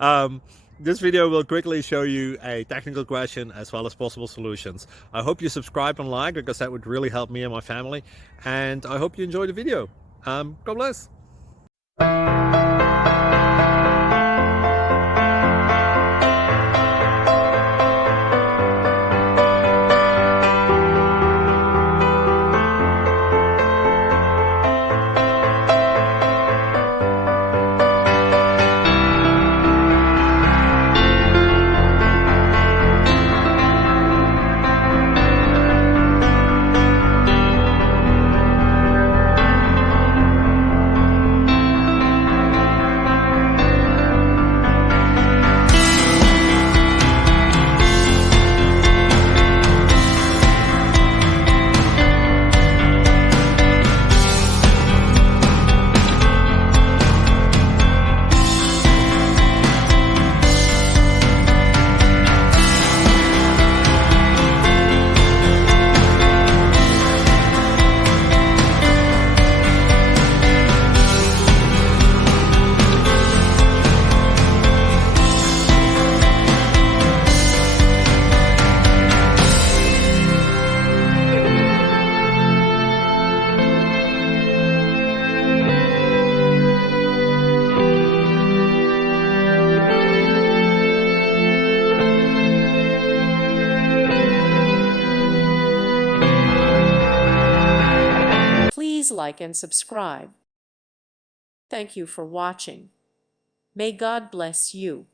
um, this video will quickly show you a technical question as well as possible solutions. I hope you subscribe and like, because that would really help me and my family. And I hope you enjoy the video. God bless. Please like and subscribe. Thank you for watching. May God bless you.